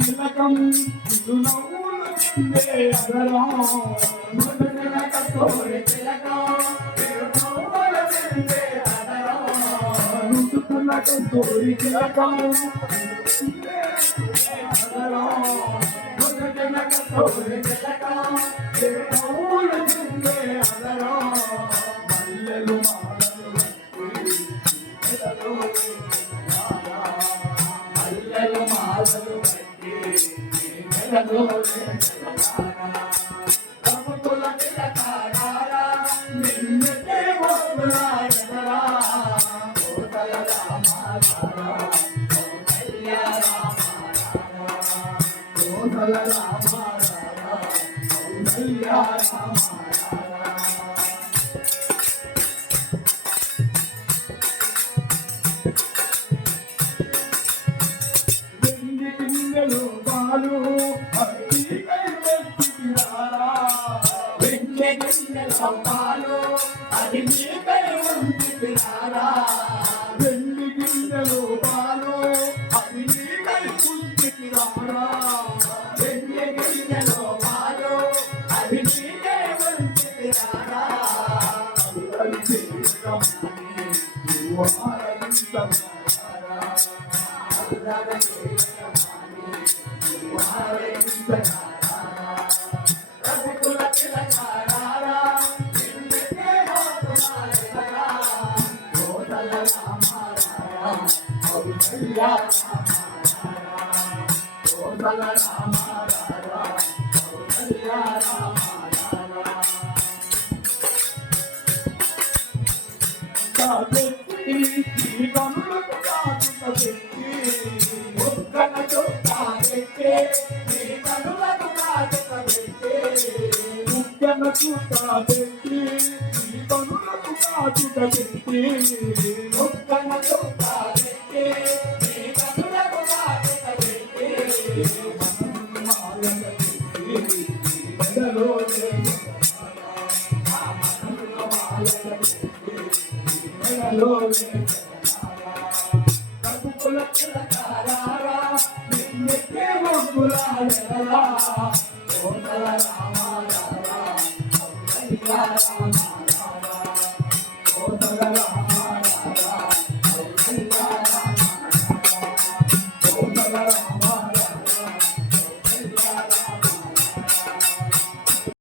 తిలకం ఇది నవ్వులు చిందే అగరం మదన కతోరే తిలకం తిరునవ్వులు చిందే అగరం నుదుకున కతోరే తిలకం చిందే అగరం మదన కతోరే తిలకం తిరునవ్వులు చిందే అగరం మల్లెలు మాలలు మల్లెలు మాలలు కముకుల తిలకారా నిన్నటే మోగులాడరా కోటల రామారా కళ్య రామారా కోటల రామారా కళ్య రామారా పాలు అది నీకై ఉంచితిరారా వెండి గిన్నెలు పాలు అది నీకై ఉంచితిరారా వెండి గిన్నెలు పాలు అది నీకై ఉంచితిరారా Thank you.